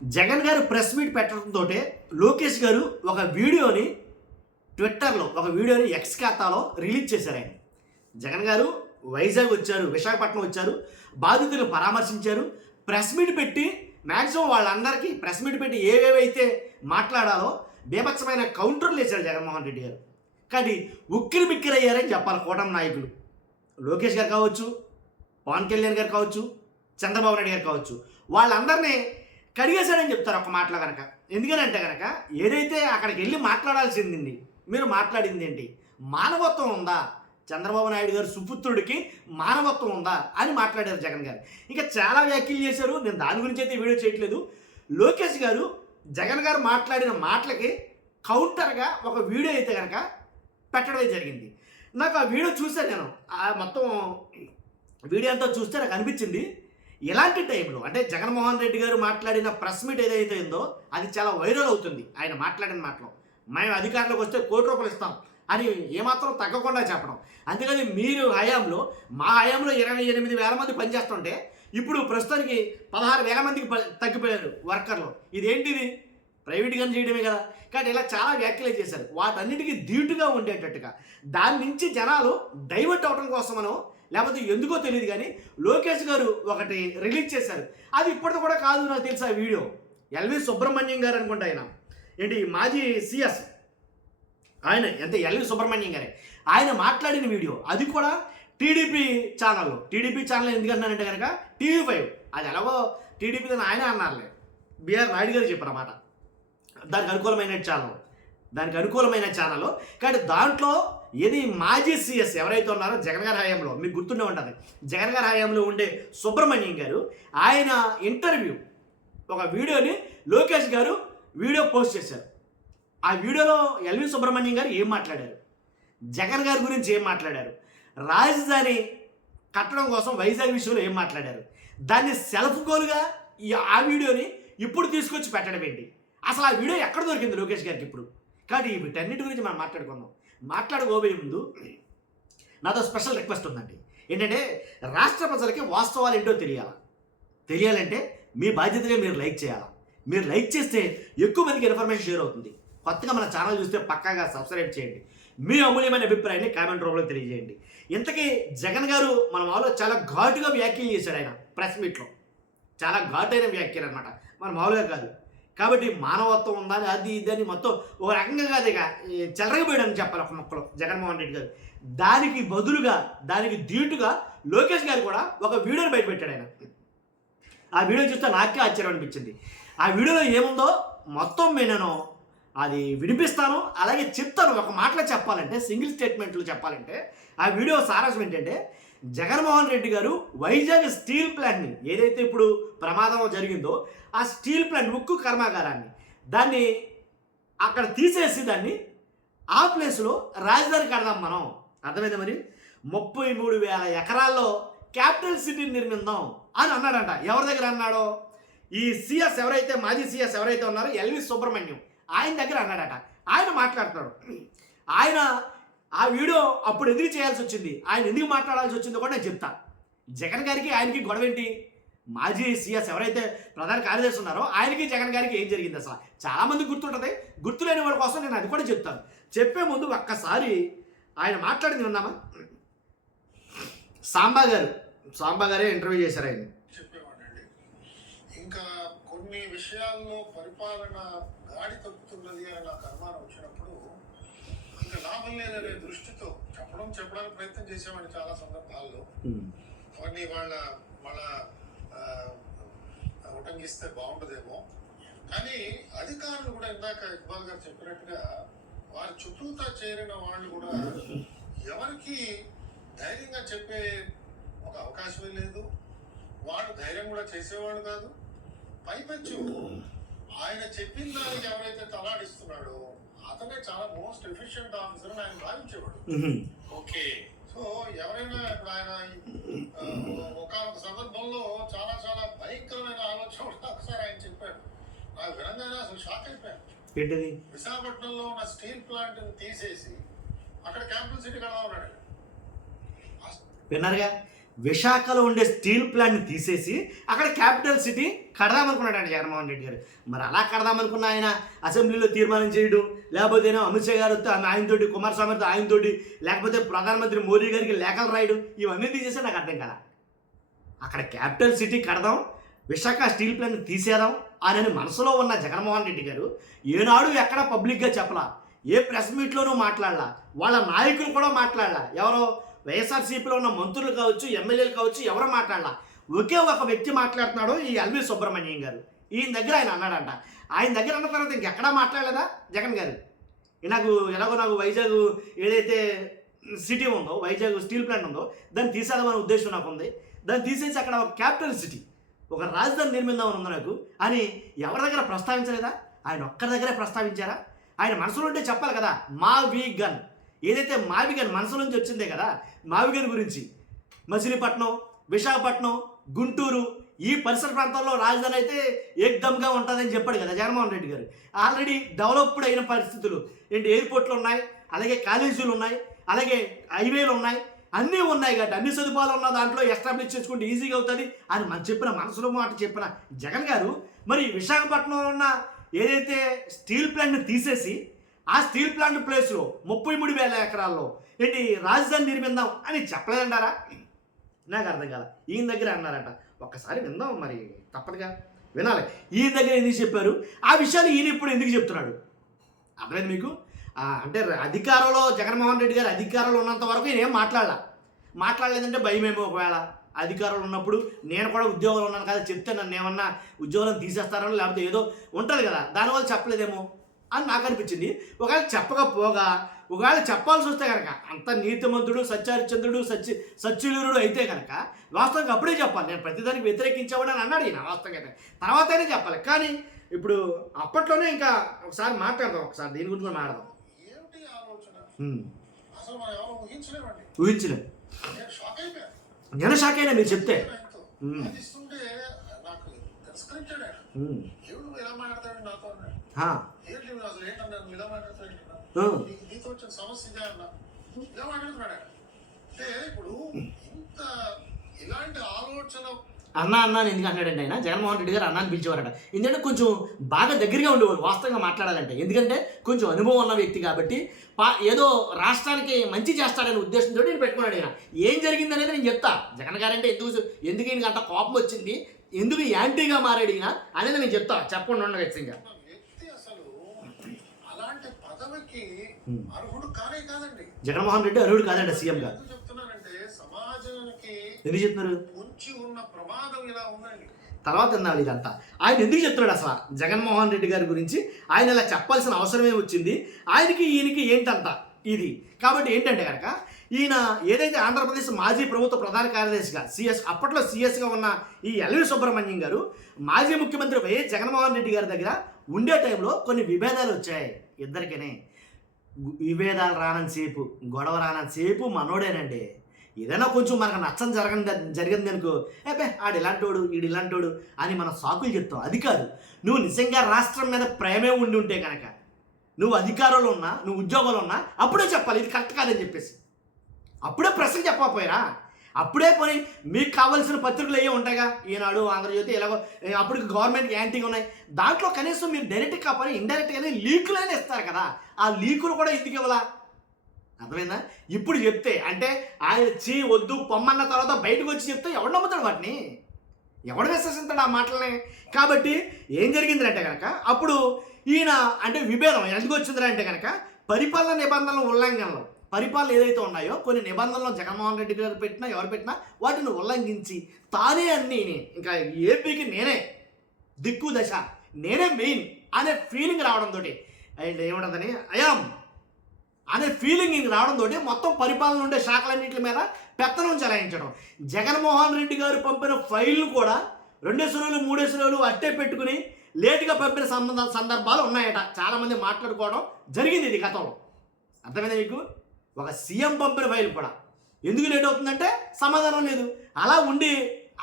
జగన్ గారు press meet పెట్టడంతో లోకేష్ గారు ఒక వీడియోని ట్విట్టర్లో ఒక వీడియోని ఎక్స్ ఖాతాలో రిలీజ్ చేశారు. ఆయన జగన్ గారు వైజాగ్ వచ్చారు, విశాఖపట్నం వచ్చారు, బాధితులు పరామర్శించారు, ప్రెస్ మీట్ పెట్టి మ్యాక్సిమం వాళ్ళందరికీ ప్రెస్ మీట్ పెట్టి ఏవేవైతే మాట్లాడాలో బీభత్సమైన కౌంటర్లు వేశారు జగన్మోహన్ రెడ్డి గారు. కానీ ఉక్కిరి బిక్కిరి అయ్యారని చెప్పాలి కూటమి నాయకులు. లోకేష్ గారు కావచ్చు, పవన్ కళ్యాణ్ గారు కావచ్చు, చంద్రబాబు నాయుడు గారు కావచ్చు, వాళ్ళందరినీ కడిగేశాడని చెప్తారు ఒక మాటలో కనుక. ఎందుకనంటే కనుక ఏదైతే అక్కడికి వెళ్ళి మాట్లాడాల్సింది మీరు మాట్లాడింది ఏంటి, మానవత్వం ఉందా, చంద్రబాబు నాయుడు గారు సుపుత్రుడికి మానవత్వం ఉందా అని మాట్లాడారు జగన్ గారు. ఇంకా చాలా వ్యాఖ్యలు చేశారు. నేను దాని గురించి అయితే వీడియో చేయట్లేదు. లోకేష్ గారు జగన్ గారు మాట్లాడిన మాటలకి కౌంటర్గా ఒక వీడియో అయితే కనుక పెట్టడమే జరిగింది. నాకు ఆ వీడియో చూశాను. నేను మొత్తం వీడియో అంతా చూస్తే నాకు అనిపించింది, ఇలాంటి టైంలో అంటే జగన్మోహన్ రెడ్డి గారు మాట్లాడిన ప్రెస్ మీట్ ఏదైతే ఉందో అది చాలా వైరల్ అవుతుంది. ఆయన మాట్లాడిన మాటలో మేము అధికారంలోకి వస్తే ₹1 ఇస్తాం అని ఏమాత్రం తగ్గకుండా చెప్పడం. అందుకని మీరు హయాంలో మా హయాంలో 28,000 మంది పనిచేస్తుంటే ఇప్పుడు ప్రస్తుతానికి 16,000 మందికి తగ్గిపోయారు వర్కర్లు. ఇదేంటిది, ప్రైవేట్గానే చేయడమే కదా. కానీ ఇలా చాలా వ్యాఖ్యలు చేశారు. వాటన్నిటికీ ధీటుగా ఉండేటట్టుగా దాని నుంచి జనాలు డైవర్ట్ అవడం కోసమనో లేకపోతే ఎందుకో తెలియదు కానీ లోకేష్ గారు ఒకటి రిలీజ్ చేశారు. అది ఇప్పటితో కూడా కాదు, నాకు తెలుసు ఆ వీడియో. ఎల్వి సుబ్రహ్మణ్యం గారు అనుకుంటా, ఆయన ఏంటి మాజీ సిఎస్, ఆయన ఎంత ఎల్వి సుబ్రహ్మణ్యం గారే ఆయన మాట్లాడిన వీడియో. అది కూడా టీడీపీ ఛానల్ ఎందుకంటున్నానంటే కనుక TV5 అది ఎలాగో టీడీపీ ఆయన అన్నారులే, బిఆర్ నాయుడు గారు చెప్పారు అన్నమాట. దానికి అనుకూలమైన ఛానల్. కానీ దాంట్లో ఏది మాజీ సిఎస్ ఎవరైతే ఉన్నారో జగన్ గారి హయాంలో, మీకు గుర్తుండే ఉంటుంది, జగన్ గారి హయాంలో ఉండే సుబ్రహ్మణ్యం గారు ఆయన ఇంటర్వ్యూ ఒక వీడియోని లోకేష్ గారు వీడియో పోస్ట్ చేశారు. ఆ వీడియోలో ఎల్వి సుబ్రహ్మణ్యం గారు ఏం మాట్లాడారు, జగన్ గారి గురించి ఏం మాట్లాడారు, రాజధాని కట్టడం కోసం వైజాగ్ విషయంలో ఏం మాట్లాడారు, దాన్ని సెల్ఫ్ గోల్గా ఆ వీడియోని ఇప్పుడు తీసుకొచ్చి పెట్టడం ఏంటి, అసలు ఆ వీడియో ఎక్కడ దొరికింది లోకేష్ గారికి ఇప్పుడు. కానీ వీటన్నిటి గురించి మనం మాట్లాడుకోబోయే ముందు నాతో స్పెషల్ రిక్వెస్ట్ ఉందండి. ఏంటంటే రాష్ట్ర ప్రజలకి వాస్తవాలు ఏంటో తెలియాలంటే మీ బాధ్యతగా మీరు లైక్ చేయాలి. మీరు లైక్ చేస్తే ఎక్కువ మందికి ఇన్ఫర్మేషన్ షేర్ అవుతుంది. కొత్తగా మన ఛానల్ చూస్తే పక్కాగా సబ్స్క్రైబ్ చేయండి. మీ అమూల్యమైన అభిప్రాయాన్ని కామెంట్ రూపంలో తెలియజేయండి. ఇంతకీ జగన్ గారు మన మామూలుగా చాలా ఘాటుగా వ్యాఖ్యలు చేశాడు. ఆయన ప్రెస్ మీట్లో చాలా ఘాటైన వ్యాఖ్యలు అనమాట, మన మామూలుగా కాదు. కాబట్టి మానవత్వం ఉందా అది ఇదని మొత్తం ఒక రకంగా కాదు, ఇక చెలరగబోయాడని చెప్పాలి ఒక మొక్కలో జగన్మోహన్ రెడ్డి గారు. దానికి బదులుగా దానికి ధీటుగా లోకేష్ గారు కూడా ఒక వీడియోని బయటపెట్టాడు. ఆయన ఆ వీడియో చూస్తే నాకే ఆశ్చర్యం అనిపించింది. ఆ వీడియోలో ఏముందో మొత్తం నేను అది వినిపిస్తాను, అలాగే చెప్తాను. ఒక మాటలో చెప్పాలంటే, సింగిల్ స్టేట్మెంట్లో చెప్పాలంటే ఆ వీడియో సారాంశం ఏంటంటే, జగన్మోహన్ రెడ్డి గారు వైజాగ్ స్టీల్ ప్లాంట్ని ఏదైతే ఇప్పుడు ప్రమాదం జరిగిందో ఆ స్టీల్ ప్లాంట్ ఉక్కు కర్మాగారాన్ని దాన్ని అక్కడ తీసేసి దాన్ని ఆ ప్లేస్లో రాజధాని కడదాం మనం. అర్థమైంది మరి, 33,000 ఎకరాల్లో క్యాపిటల్ సిటీని నిర్మిద్దాం అని అన్నాడంట. ఎవరి దగ్గర అన్నాడో, ఈ సిఎస్ ఎవరైతే మాజీ సిఎస్ ఎవరైతే ఉన్నారో ఎల్వి సుబ్రహ్మణ్యం ఆయన దగ్గర అన్నాడట. ఆయన మాట్లాడుతున్నాడు. ఆయన ఆ వీడియో అప్పుడు ఎందుకు చేయాల్సి వచ్చింది, ఆయన ఎందుకు మాట్లాడాల్సి వచ్చిందో కూడా నేను చెప్తా. జగన్ గారికి ఆయనకి గొడవ ఏంటి, మాజీ సిఎస్ ఎవరైతే ప్రధాన కార్యదర్శి ఉన్నారో ఆయనకి జగన్ గారికి ఏం జరిగింది అసలు చాలామంది గుర్తుంటుంది. గుర్తులేని వాళ్ళ కోసం నేను అది కూడా చెప్తాను. చెప్పే ముందు ఒక్కసారి ఆయన మాట్లాడింది విన్నామా. సాంబా గారే ఇంటర్వ్యూ చేశారు. ఆయన చెప్పేవాడండి, ఇంకా కొన్ని విషయాల్లో పరిపాలన గాడి తప్పుతున్నది అని నాకు అనుమానం వచ్చినప్పుడు ఇంకా లాభం లేదనే దృష్టితో చెప్పడానికి ప్రయత్నం చేసేవాడిని చాలా సందర్భాల్లో. అవన్నీ వాళ్ళ ఉటంకిస్తే బాగుండదేమో. కానీ అధికారులు కూడా ఇందాక ఇక్బాల్ గారు చెప్పినట్టుగా వారి చుట్టూతా చేరిన వాళ్ళు కూడా ఎవరికి ధైర్యంగా చెప్పే ఒక అవకాశమే లేదు. వాడు ధైర్యం కూడా చేసేవాడు కాదు. పైపెచ్చు ఆయన చెప్పిన దానికి ఎవరైతే తలాడిస్తున్నాడో అతనే చాలా మోస్ట్ ఎఫిషియెంట్ ఆఫీసర్ అని ఆయన భావించేవాడు. ఓకే, సో ఎవరైనా ఇప్పుడు ఆయన ఒక సందర్భంలో చాలా చాలా భయంకరమైన ఆలోచన ఒకసారి ఆయన చెప్పాడు. నాకు వినంగానే అసలు షాక్ అయిపోయాను. విశాఖపట్నంలో ఉన్న స్టీల్ ప్లాంట్ తీసేసి అక్కడ క్యాపిటల్ సిటీ కడదామన్నాడు. విన్నారుగా, విశాఖలో ఉండే స్టీల్ ప్లాంట్ని తీసేసి అక్కడ క్యాపిటల్ సిటీ కడదామనుకున్నాడు జగన్మోహన్ రెడ్డి గారు. మరి అలా కడదామనుకున్న ఆయన అసెంబ్లీలో తీర్మానం చేయడం, లేకపోతే అమిత్ షా గారు ఆయనతోటి, కుమారస్వామితో ఆయనతోటి, లేకపోతే ప్రధానమంత్రి మోదీ గారికి లేఖలు రాయడం, ఇవన్నీ తీసేస్తే నాకు అర్థం కదా. అక్కడ క్యాపిటల్ సిటీ కడదాం, విశాఖ స్టీల్ ప్లాంట్ని తీసేద్దాం అని మనసులో ఉన్న జగన్మోహన్ రెడ్డి గారు ఏనాడు ఎక్కడ పబ్లిక్గా చెప్పలా, ఏ ప్రెస్ మీట్లోనూ మాట్లాడలా, వాళ్ళ నాయకులు కూడా మాట్లాడలా, ఎవరో వైఎస్ఆర్సీపీలో ఉన్న మంత్రులు కావచ్చు, ఎమ్మెల్యేలు కావచ్చు, ఎవరో మాట్లాడలా. ఒకే ఒక వ్యక్తి మాట్లాడుతున్నాడు, ఈ ఎల్వి సుబ్రహ్మణ్యం గారు. ఈయన దగ్గర ఆయన అన్నాడంట. ఆయన దగ్గర అన్న తర్వాత ఇంకెక్కడా మాట్లాడలేదా జగన్ గారు? నాకు వైజాగ్ ఏదైతే సిటీ ఉందో, వైజాగ్ స్టీల్ ప్లాంట్ ఉందో, దాన్ని తీసేద్దామనే ఉద్దేశం నాకు ఉంది. దాన్ని తీసేసి అక్కడ ఒక క్యాపిటల్ సిటీ, ఒక రాజధాని నిర్మిద్దామని ఉంది నాకు అని ఎవరి దగ్గర ప్రస్తావించలేదా? ఆయన ఒక్కరి దగ్గరే ప్రస్తావించారా? ఆయన మనసులో ఉంటే చెప్పాలి కదా. మావిగన్ ఏదైతే మావిగన్ మనసు నుంచి వచ్చిందే కదా, మావిగన్ గురించి మచిలీపట్నం, విశాఖపట్నం, గుంటూరు ఈ పరిసర ప్రాంతాల్లో రాజధాని అయితే ఏకదమ్గా ఉంటుందని చెప్పాడు కదా జగన్మోహన్ రెడ్డి గారు. ఆల్రెడీ డెవలప్డ్ అయిన పరిస్థితులు ఎయిర్పోర్ట్లు ఉన్నాయి, అలాగే కాలేజీలు ఉన్నాయి, అలాగే హైవేలు ఉన్నాయి, అన్నీ ఉన్నాయి కాబట్టి అన్ని సదుపాయాలు ఉన్న దాంట్లో ఎస్టాబ్లిష్ చేసుకుంటే ఈజీగా అవుతుంది అని చెప్పిన మనసులో మాట చెప్పిన జగన్ గారు మరి విశాఖపట్నంలో ఉన్న ఏదైతే స్టీల్ ప్లాంట్ని తీసేసి ఆ స్టీల్ ప్లాంట్ ప్లేస్లో 33,000 ఎకరాల్లో రాజధాని నిర్మిందాం అని చెప్పలేదంటారా? నాకు అర్థం కాల. ఈయన దగ్గర అన్నారట. ఒక్కసారి విందాం, మరి తప్పదుగా వినాలి. ఈయన దగ్గర ఎందుకు చెప్పారు ఆ విషయాలు, ఈయన ఇప్పుడు ఎందుకు చెప్తున్నాడు అర్థమైంది మీకు? అంటే అధికారంలో జగన్మోహన్ రెడ్డి గారు అధికారంలో ఉన్నంత వరకు ఈయన ఏం మాట్లాడలేదంటే భయమేమో. ఒకవేళ అధికారంలో ఉన్నప్పుడు నేను కూడా ఉద్యోగంలో ఉన్నాను కదా, చెప్తే నన్ను ఏమన్నా ఉద్యోగం తీసేస్తారని లేకపోతే ఏదో ఉంటుంది కదా, దానివల్ల చెప్పలేదేమో అని నాకు అనిపించింది. ఒకవేళ చెప్పకపోగా ఒకవేళ చెప్పాల్సి వస్తే కనుక అంత నీతిమంతుడు, సత్యహరిశ్చంద్రుడు, సత్యలూరుడు అయితే కనుక వాస్తవంగా అప్పుడే చెప్పాలి. నేను ప్రతిదానికి వ్యతిరేకించేవాడు అని అన్నాడు ఈయన. వాస్తవంగా తర్వాతనే చెప్పాలి. కానీ ఇప్పుడు అప్పట్లోనే ఇంకా ఒకసారి మాట్లాడదాం, ఒకసారి దీని గురించి మాట్లాడదాం. ఊహించలేదు. నేను షాక్ అయినా మీరు చెప్తే. అన్నా ఎందుకు అన్నాడంటే ఆయన జగన్మోహన్ రెడ్డి గారు అన్నాన్ని పిలిచేవారట. ఎందుకంటే కొంచెం బాగా దగ్గరగా ఉండేవారు వాస్తవంగా మాట్లాడాలంటే. ఎందుకంటే కొంచెం అనుభవం ఉన్న వ్యక్తి కాబట్టి ఏదో రాష్ట్రానికి మంచి చేస్తాడనే ఉద్దేశంతో నేను పెట్టుకున్నాడు. ఆయన ఏం జరిగింది అనేది నేను చెప్తా. జగన్ గారంటే ఎందుకు ఈయనకి అంత కోపం వచ్చింది, ఎందుకు యాంటీగా మారాడు ఈయన అనేది నేను చెప్తా. చెప్పకుండా ఉండగా ఖచ్చితంగా జగన్మోహన్ రెడ్డి అర్హుడు కాదండి సీఎం గా. ఎందుకు చెప్తున్నారు తర్వాత వినాలి ఇదంతా. ఆయన ఎందుకు చెప్తున్నాడు అసలు జగన్మోహన్ రెడ్డి గారి గురించి? ఆయన ఇలా చెప్పాల్సిన అవసరమే వచ్చింది ఆయనకి, ఈయనకి ఏంటంత ఇది. కాబట్టి ఏంటంటే కనుక ఈయన ఏదైతే ఆంధ్రప్రదేశ్ మాజీ ప్రభుత్వ ప్రధాన కార్యదర్శిగా అప్పట్లో సిఎస్గా ఉన్న ఈ ఎల్వి సుబ్రహ్మణ్యం గారు మాజీ ముఖ్యమంత్రి వైఎస్ జగన్మోహన్ రెడ్డి గారి దగ్గర ఉండే టైంలో కొన్ని విభేదాలు వచ్చాయి ఇద్దరికనే. విభేదాలు రానంతసేపు, గొడవ రానంతసేపు మనోడేనండి. ఏదైనా కొంచెం మనకు నచ్చం జరిగింది అనుకో, ఆడు ఇలాంటోడు, ఈడు ఇలాంటోడు అని మనం సాకులు చెప్తాం. అది కాదు. నువ్వు నిజంగా రాష్ట్రం మీద ప్రేమే ఉండి ఉంటే కనుక, నువ్వు అధికారంలో ఉన్నా, నువ్వు ఉద్యోగంలో ఉన్నా అప్పుడే చెప్పాలి ఇది కరెక్ట్ కాదని చెప్పేసి. అప్పుడే ప్రశ్న చెప్పకపోయినా అప్పుడే పోయి మీకు కావాల్సిన పత్రికలు ఏవో ఉంటాయిగా, ఈనాడు, ఆంధ్రజ్యోతి, ఎలాగో అప్పుడు గవర్నమెంట్కి యాంటీగా ఉన్నాయి. దాంట్లో కనీసం మీరు డైరెక్ట్గా కాకపోయి ఇండైరెక్ట్గానే లీకులైనా ఇస్తారు కదా. ఆ లీకులు కూడా ఎందుకు ఇవ్వాలా? అర్థమైందా? ఇప్పుడు చెప్తే అంటే ఆయన వద్దు పొమ్మన్న తర్వాత బయటకు వచ్చి చెప్తే ఎవడు నమ్ముతాడు వాటిని? ఎవడు విశ్వసిస్తాడు ఆ మాటలని? కాబట్టి ఏం జరిగిందంటే కనుక అప్పుడు ఈయన అంటే విభేదం ఎందుకు వచ్చిందంటే కనుక పరిపాలన నిబంధనల ఉల్లంఘనలు, పరిపాలన ఏదైతే ఉన్నాయో కొన్ని నిబంధనలు జగన్మోహన్ రెడ్డి గారు పెట్టినా ఎవరు పెట్టినా వాటిని ఉల్లంఘించి తానే అన్నీ ఇంకా ఏపీకి నేనే దిక్కు దశ, నేనే మెయిన్ అనే ఫీలింగ్ రావడంతో అండ్ ఏముంటుందని అయాం అనే ఫీలింగ్ రావడంతో మొత్తం పరిపాలన ఉండే శాఖలన్నింటి మీద పెత్తనం చెలాయించడం. జగన్మోహన్ రెడ్డి గారు పంపిన ఫైల్ను కూడా 2 రోజులు 3 రోజులు అట్టే పెట్టుకుని లేటుగా పంపిన సందర్భాలు ఉన్నాయట. చాలామంది మాట్లాడుకోవడం జరిగింది ఇది గతంలో. అర్థమైందా మీకు? ఒక సీఎం పంపిన ఫైల్ కూడా ఎందుకు లేట్ అవుతుందంటే సమాధానం లేదు. అలా ఉండి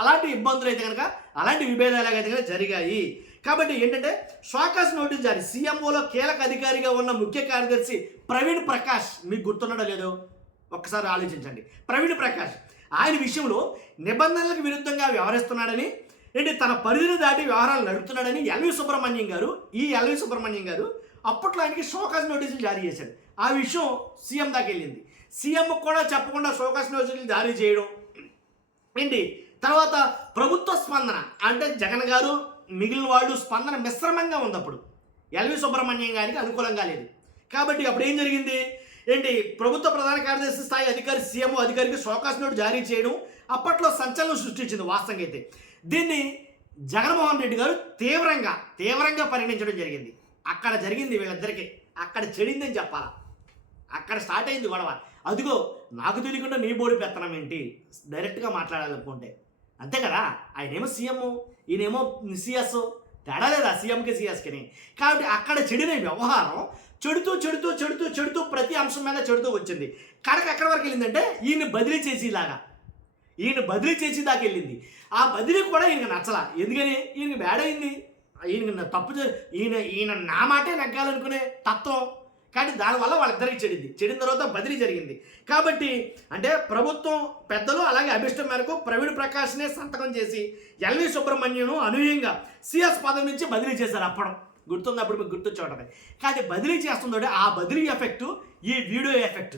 అలాంటి ఇబ్బందులు అయితే కనుక, అలాంటి విభేదాలు అయితే కనుక జరిగాయి. కాబట్టి ఏంటంటే షాకాస్ నోటీస్ జారీ. సీఎంఓలో కీలక అధికారిగా ఉన్న ముఖ్య కార్యదర్శి ప్రవీణ్ ప్రకాష్, మీకు గుర్తున్నాడో లేదో ఒక్కసారి ఆలోచించండి. ప్రవీణ్ ప్రకాష్ ఆయన విషయంలో నిబంధనలకు విరుద్ధంగా వ్యవహరిస్తున్నాడని, ఏంటి తన పరిధిని దాటి వ్యవహారాలు నడుపుతున్నాడని ఎల్వి సుబ్రహ్మణ్యం గారు అప్పట్లో ఆయనకి షోకాజ్ నోటీసులు జారీ చేశాడు. ఆ విషయం సీఎం దాకా వెళ్ళింది. సీఎం కూడా చెప్పకుండా షోకాజ్ నోటీసులు జారీ చేయడం ఏంటి, తర్వాత ప్రభుత్వ స్పందన అంటే జగన్ గారు మిగిలిన వాళ్ళు స్పందన మిశ్రమంగా ఉంది. అప్పుడు ఎల్వి సుబ్రహ్మణ్యం గారికి అనుకూలంగా లేదు. కాబట్టి అప్పుడు ఏం జరిగింది ఏంటి, ప్రభుత్వ ప్రధాన కార్యదర్శి స్థాయి అధికారి సీఎం అధికారికి షోకాజ్ నోట్ జారీ చేయడం అప్పట్లో సంచలనం సృష్టించింది. వాస్తవంగా అయితే దీన్ని జగన్మోహన్ రెడ్డి గారు తీవ్రంగా పరిగణించడం జరిగింది. అక్కడ జరిగింది వీళ్ళిద్దరికీ, అక్కడ చెడిందని చెప్పాలా, అక్కడ స్టార్ట్ అయింది గొడవ. అదిగో నాకు తెలియకుండా నీ బోడి పెత్తనం ఏంటి, డైరెక్ట్గా మాట్లాడాలనుకుంటే అంతే కదా. ఆయనేమో సీఎం, ఈయనేమో సిఎస్, తేడా లేదా సీఎంకి సిఎస్కి. కాబట్టి అక్కడ చెడిన వ్యవహారం చెడుతూ ప్రతి అంశం మీద చెడుతూ వచ్చింది. కనుక ఎక్కడి వరకు వెళ్ళిందంటే ఈయన బదిలీ చేసి దాకా వెళ్ళింది. ఆ బదిలీ కూడా ఈయనకి నచ్చలా. ఎందుకని ఈయనకి బ్యాడ్ అయింది, ఈయనకి తప్పు, ఈయన నా మాటే నెగ్గాలనుకునే తత్వం. కానీ దానివల్ల వాళ్ళిద్దరికి చెడిన తర్వాత బదిలీ జరిగింది. కాబట్టి అంటే ప్రభుత్వం పెద్దలు అలాగే అభిష్టం మేరకు ప్రవీణ్ ప్రకాష్నే సంతకం చేసి ఎల్వి సుబ్రహ్మణ్యం అనూహ్యంగా సిఎస్ పదవి నుంచి బదిలీ చేశారు. అప్పుడు గుర్తుంది, అప్పుడు మీకు గుర్తొచ్చుంటుంది. కానీ బదిలీ చేస్తుందంటే ఆ బదిలీ ఎఫెక్టు ఈ వీడియో ఎఫెక్ట్,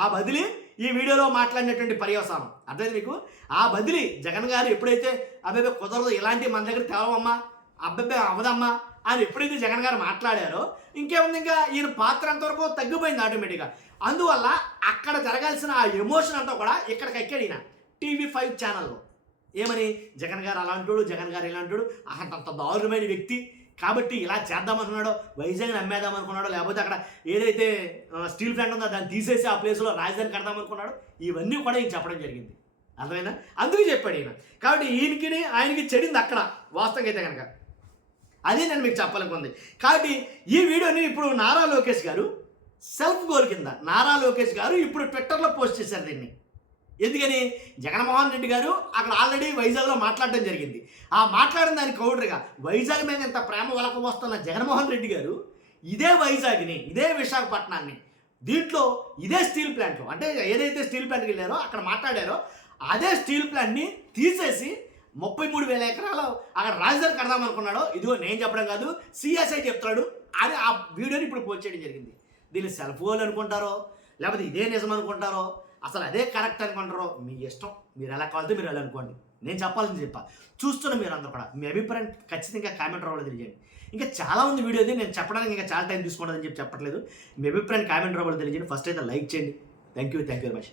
ఆ బదిలీ ఈ వీడియోలో మాట్లాడినటువంటి పర్యవసానం అర్థమైంది మీకు. ఆ బదిలీ జగన్ గారు ఎప్పుడైతే అబ్బాయి కుదరదు, ఇలాంటి మన దగ్గర తేవమ్మా, అబ్బాయి అవదమ్మా అని ఎప్పుడైతే జగన్ గారు మాట్లాడారో ఇంకేముంది, ఇంకా ఈయన పాత్ర అంతవరకు తగ్గిపోయింది ఆటోమేటిక్గా. అందువల్ల అక్కడ జరగాల్సిన ఆ ఎమోషన్ అంతా కూడా ఇక్కడికి ఎక్కాడు ఈయన TV5 ఛానల్లో. ఏమని, జగన్ గారు అలాంటోడు, జగన్ గారు ఇలాంటోడు, అంత దారుణమైన వ్యక్తి, కాబట్టి ఇలా చేద్దామనుకున్నాడో, వైజాగ్ని అమ్మేద్దామనుకున్నాడో, లేకపోతే అక్కడ ఏదైతే స్టీల్ ప్లాంట్ ఉందో దాన్ని తీసేసి ఆ ప్లేస్లో రాజధాని కడదామనుకున్నాడో, ఇవన్నీ కూడా ఈయన చెప్పడం జరిగింది. అర్థమైనా, అందుకే చెప్పాడు ఈయన. కాబట్టి ఆయనకి చెడింది అక్కడ వాస్తవంగా అయితే కనుక. అదే నేను మీకు చెప్పాలనుకుంది. కాబట్టి ఈ వీడియోని ఇప్పుడు నారా లోకేష్ గారు సెల్ఫ్ గోల్ కింద ఇప్పుడు ట్విట్టర్లో పోస్ట్ చేశారు దీన్ని. ఎందుకని, జగన్మోహన్ రెడ్డి గారు అక్కడ ఆల్రెడీ వైజాగ్లో మాట్లాడడం జరిగింది. ఆ మాట్లాడిన దానికి కౌంటర్గా వైజాగ్ మీద ఎంత ప్రేమ వలకబోస్తున్న జగన్మోహన్ రెడ్డి గారు ఇదే వైజాగ్ని, ఇదే విశాఖపట్నాన్ని, దీంట్లో ఇదే స్టీల్ ప్లాంట్, అంటే ఏదైతే స్టీల్ ప్లాంట్కి వెళ్ళారో అక్కడ మాట్లాడారో అదే స్టీల్ ప్లాంట్ని తీసేసి 33,000 ఎకరాలు అక్కడ రాజధాని కడదామనుకున్నాడో, ఇదిగో నేను చెప్పడం కాదు సిఎస్ఐ చెప్తాడు అని ఆ వీడియోని ఇప్పుడు పోస్ట్ చేయడం జరిగింది. దీన్ని సెల్ఫ్ గోల్ అనుకుంటారో, లేకపోతే ఇదే నిజం అనుకుంటారో, అసలు అదే కరెక్ట్ అనుకుంటారో మీ ఇష్టం. మీరు ఎలా కావాలితే మీరు ఎలా అనుకోండి. నేను చెప్పాలని చూస్తున్న మీరు అందరూ కూడా మీ అభిప్రాయం ఖచ్చితంగా కామెంట్ రూపంలో తెలియజేయండి. ఇంకా చాలా ఉంది వీడియో, నేను చెప్పడానికి ఇంకా చాలా టైం తీసుకుంటుందని చెప్పట్లేదు. మీ అభిప్రాయం కామెంట్ రూపంలో తెలియజేయండి. ఫస్ట్ అయితే లైక్ చేయండి. Thank you very much.